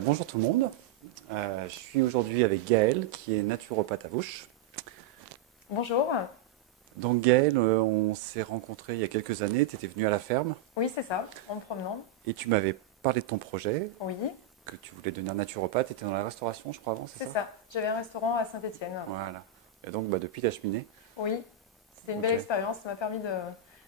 Bonjour tout le monde. Je suis aujourd'hui avec Gaëlle, qui est naturopathe à Vauches. Bonjour. Donc Gaëlle, on s'est rencontrés il y a quelques années, tu étais venue à la ferme Oui, c'est ça, en me promenant. et tu m'avais parlé de ton projet, Oui, que tu voulais devenir naturopathe. Tu étais dans la restauration, je crois, avant, c'est c'est ça? ça. J'avais un restaurant à Saint-Étienne. Voilà. Et donc depuis, tu as cheminé. Oui, c'était une Ok, belle expérience. Ça m'a permis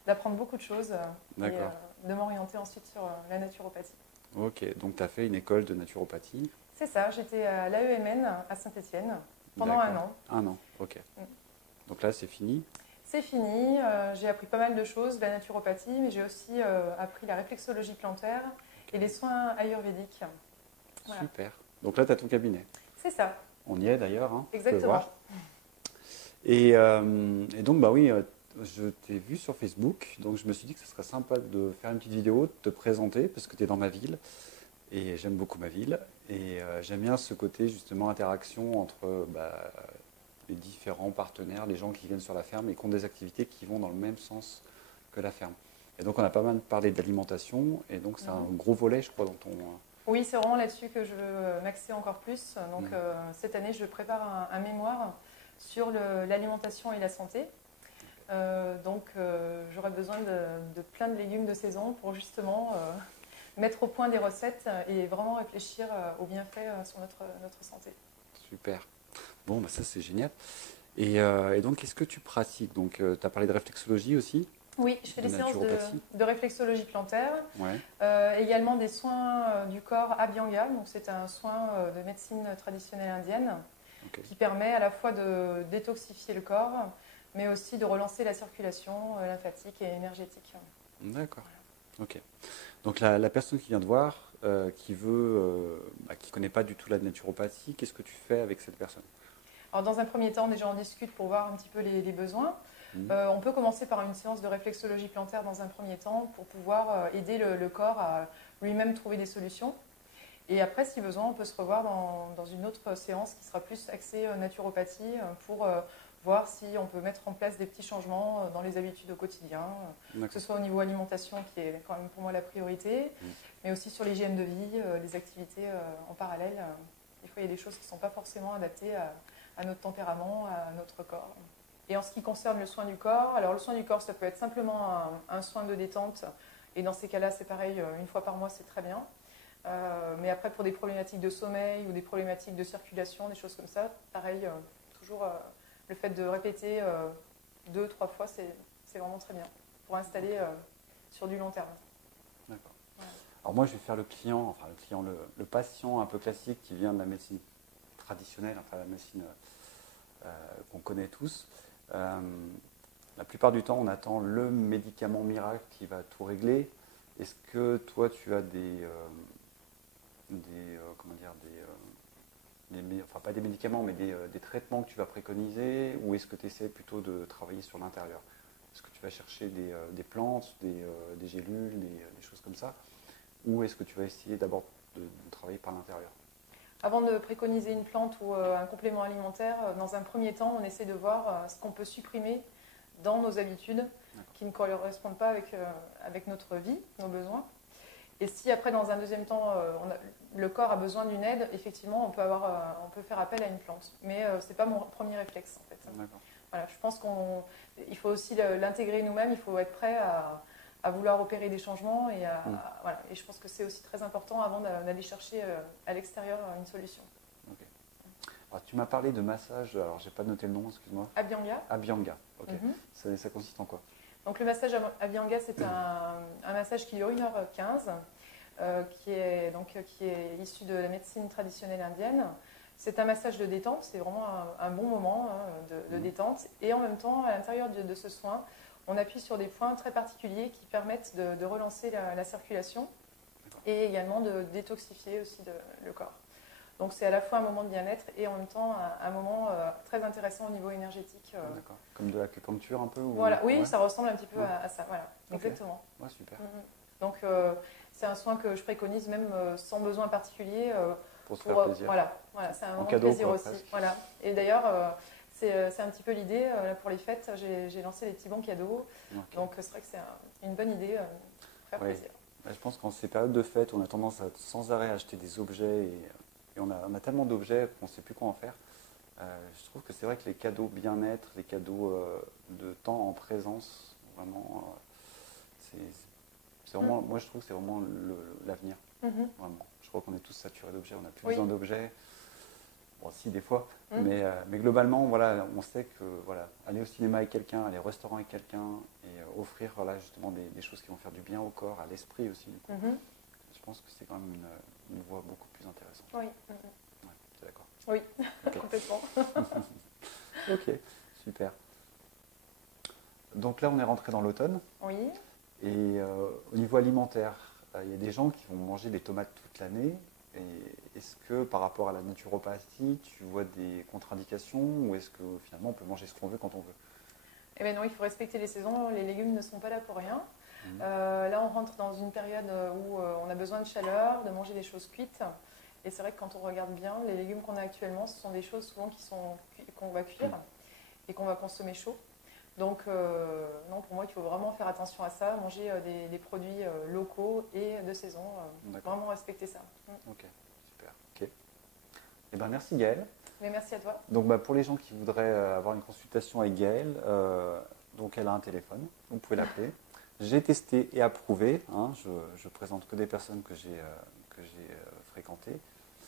d'apprendre beaucoup de choses et d'accord. de m'orienter ensuite sur la naturopathie. Ok, donc tu as fait une école de naturopathie. C'est ça, j'étais à l'AEMN à Saint-Étienne pendant un D'accord. an. Un an, ok. Mm. Donc là, c'est fini. C'est fini, j'ai appris pas mal de choses de la naturopathie, mais j'ai aussi appris la réflexologie plantaire et les soins ayurvédiques. Voilà, Super. Donc là, tu as ton cabinet. c'est ça, On y est d'ailleurs, hein, tu peux exactement. voir. Et donc, bah oui, je t'ai vu sur Facebook, donc je me suis dit que ce serait sympa de faire une petite vidéo, de te présenter, parce que tu es dans ma ville, et j'aime beaucoup ma ville, et j'aime bien ce côté justement interaction entre les différents partenaires, les gens qui viennent sur la ferme et qui ont des activités qui vont dans le même sens que la ferme. Et donc on a pas mal parlé d'alimentation, et donc c'est un gros volet, je crois, dans ton... Oui, c'est vraiment là-dessus que je veux m'axer encore plus. Donc, Mhm. cette année, je prépare un mémoire sur l'alimentation et la santé. J'aurai besoin de plein de légumes de saison pour justement mettre au point des recettes et vraiment réfléchir aux bienfaits sur notre santé. Super. Bon, bah ça c'est génial. Et donc, qu'est-ce que tu pratiques? Donc, tu as parlé de réflexologie aussi, Oui, je fais de des séances naturopathie. de réflexologie plantaire, Ouais, également des soins du corps Abhyanga. Donc, c'est un soin de médecine traditionnelle indienne ok. qui permet à la fois de détoxifier le corps, mais aussi de relancer la circulation lymphatique et énergétique. D'accord. Ok. Donc, la personne qui vient te voir, qui connaît pas du tout la naturopathie, qu'est-ce que tu fais avec cette personne? Alors, dans un premier temps, déjà on discute pour voir un petit peu les besoins. Mhm. On peut commencer par une séance de réflexologie plantaire dans un premier temps pour pouvoir aider le corps à lui-même trouver des solutions. Et après, si besoin, on peut se revoir dans une autre séance qui sera plus axée naturopathie pour voir si on peut mettre en place des petits changements dans les habitudes au quotidien, que ce D'accord. soit au niveau alimentation qui est quand même pour moi la priorité, Mhm. mais aussi sur l'hygiène de vie, les activités en parallèle. Des fois, il y a des choses qui ne sont pas forcément adaptées à notre tempérament, à notre corps. Et en ce qui concerne le soin du corps, alors le soin du corps, ça peut être simplement un soin de détente, et dans ces cas-là, c'est pareil, une fois par mois, c'est très bien. Mais après, pour des problématiques de sommeil ou des problématiques de circulation, des choses comme ça, pareil, toujours le fait de répéter 2, 3 fois, c'est vraiment très bien pour installer sur du long terme. D'accord. Voilà. Alors moi, je vais faire le patient un peu classique qui vient de la médecine traditionnelle, enfin la médecine qu'on connaît tous. Euh, la plupart du temps, on attend le médicament miracle qui va tout régler. Est-ce que toi, tu as comment dire, enfin pas des médicaments, mais des traitements que tu vas préconiser, ou est-ce que tu essaies plutôt de travailler sur l'intérieur? Est-ce que tu vas chercher des plantes, des gélules, des choses comme ça, ou est-ce que tu vas essayer d'abord de travailler par l'intérieur? Avant de préconiser une plante ou un complément alimentaire, dans un premier temps, on essaie de voir ce qu'on peut supprimer dans nos habitudes qui ne correspondent pas avec notre vie, nos besoins. Et si après, dans un deuxième temps, le corps a besoin d'une aide, effectivement, on peut faire appel à une plante. Mais ce n'est pas mon premier réflexe, en fait. D'accord. Voilà, je pense qu'il faut aussi l'intégrer nous-mêmes, il faut être prêt à vouloir opérer des changements. Voilà. Et je pense que c'est aussi très important avant d'aller chercher à l'extérieur une solution. Ok. Alors, tu m'as parlé de massage, alors j'ai pas noté le nom, excuse-moi. Abhyanga. Abhyanga, ok. Mhm. Ça consiste en quoi? Donc le massage Abhyanga, c'est un massage qui dure 1h15, qui est issu de la médecine traditionnelle indienne. C'est un massage de détente, c'est vraiment un bon moment de détente. Et en même temps, à l'intérieur de ce soin, on appuie sur des points très particuliers qui permettent de relancer la circulation et également de détoxifier aussi le corps. Donc c'est à la fois un moment de bien-être et en même temps un moment très intéressant au niveau énergétique. D'accord. Comme de l'acupuncture un peu ou... Voilà, oui, Ouais. ça ressemble un petit peu Ouais. à ça, voilà, Ok. exactement. Ouais, super. Mhm. Donc c'est un soin que je préconise même sans besoin particulier Pour se faire plaisir. voilà, c'est un En moment de cadeau, plaisir quoi, aussi. presque. Voilà. Et d'ailleurs, c'est un petit peu l'idée là, pour les fêtes. J'ai lancé des petits bons cadeaux, Ok. donc c'est vrai que c'est une bonne idée pour faire Ouais. plaisir. Bah, je pense qu'en ces périodes de fête, on a tendance à sans arrêt acheter des objets et on a tellement d'objets qu'on ne sait plus quoi en faire. Je trouve que c'est vrai que les cadeaux bien-être, les cadeaux de temps en présence, vraiment, c'est vraiment, moi je trouve que c'est vraiment l'avenir. Mhm. Vraiment. Je crois qu'on est tous saturés d'objets, on n'a plus Oui. besoin d'objets. Bon, si, des fois, Mhm. mais globalement, voilà, on sait que voilà, aller au cinéma avec quelqu'un, aller au restaurant avec quelqu'un et offrir voilà, justement des choses qui vont faire du bien au corps, à l'esprit aussi, du coup, Mhm. je pense que c'est quand même une voie beaucoup plus intéressante. Oui. Mhm. Ouais, tu es d'accord? Oui, Ok. complètement. Ok, super. Donc là, on est rentré dans l'automne. Oui. Et au niveau alimentaire, il y a des gens qui vont manger des tomates toute l'année. Et est-ce que par rapport à la naturopathie, tu vois des contre-indications ou est-ce que finalement on peut manger ce qu'on veut quand on veut? Eh bien non, il faut respecter les saisons. Les légumes ne sont pas là pour rien. Mhm. Là, on rentre dans une période où on a besoin de chaleur, de manger des choses cuites. Et c'est vrai que quand on regarde bien, les légumes qu'on a actuellement, ce sont des choses souvent qu'on va cuire et qu'on va consommer chaud. Donc, non, pour moi, il faut vraiment faire attention à ça, manger des produits locaux et de saison, D'accord. vraiment respecter ça. Ok, super. Ok. Eh ben, merci Gaëlle. Mais merci à toi. Donc bah, pour les gens qui voudraient avoir une consultation avec Gaëlle, donc elle a un téléphone, vous pouvez l'appeler. J'ai testé et approuvé, hein, je présente que des personnes que j'ai fréquentées.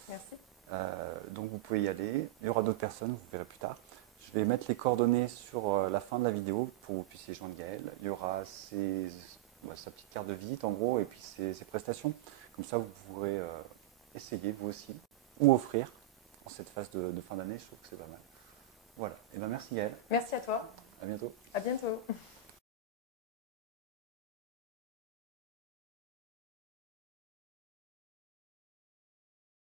Merci. Donc vous pouvez y aller. Il y aura d'autres personnes, vous verrez plus tard. Je vais mettre les coordonnées sur la fin de la vidéo pour que vous puissiez joindre Gaëlle. Il y aura sa petite carte de visite en gros et puis ses prestations. Comme ça vous pourrez essayer vous aussi ou offrir en cette phase de fin d'année. Je trouve que c'est pas mal. Voilà. Et ben merci Gaëlle. Merci à toi. À bientôt. À bientôt.